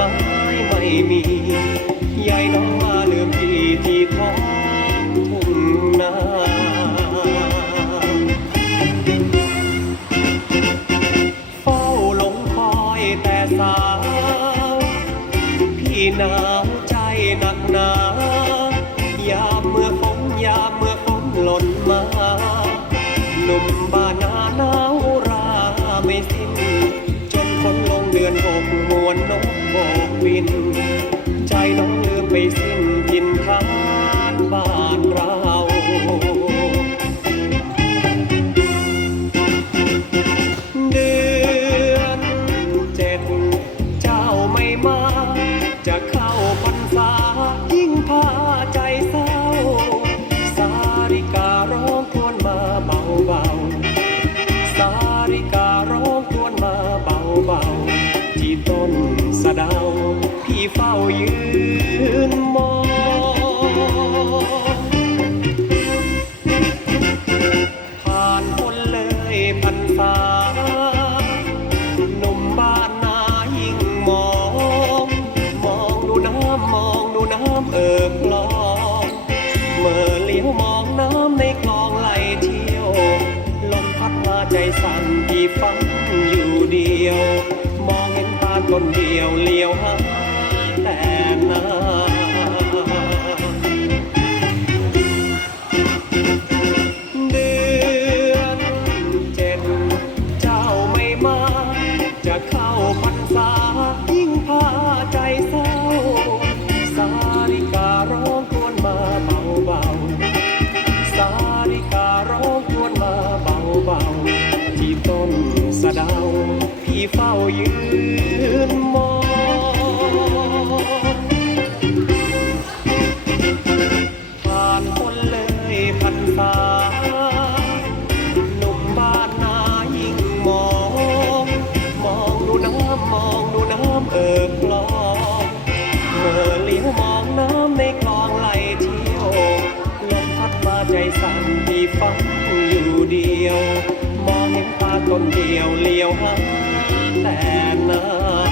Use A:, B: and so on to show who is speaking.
A: จดหมายไม่มียายน้องมาลืมพี่ที่ท้องทุ่งนาเฝ้าหลงคอยแต่สาว พี่หนาวใจหนักหนายามเมื่อฝนยามเมื่อฝนหล่นมาหนุ่มบ้านนาหนาวราไม่สิ ใจน้องลืมไปสิ้นทินทานบ้านเราเดือนเจ็ดเจ้าไม่มา จะเข้าพรรษายิ่งพาใจเศร้า สาริการ้องควญมาเบาเบาสาริการ้องควญมาเบาเบาที่ต้นสะดาว พี่เฝ้ายืน ใจสั่นที่ฟังอยู่เดียว มองเห็นตาคนเดียวเลี้ยวหาแต่นา เฝ้ายืนมอง ผ่านพ้นเลยพรรษาหนุ่มบ้านนายิ่งมอง มองดูน้ำมองดูน้ำเอิบคลองเมื่อเลี้ยวมองน้ำในคลองไหลเที่ยวลมพัดมาใจสั่นที่ฟังอยู่เดียว มองเห็นตาคนเดียวเลี้ยวหา แต่นา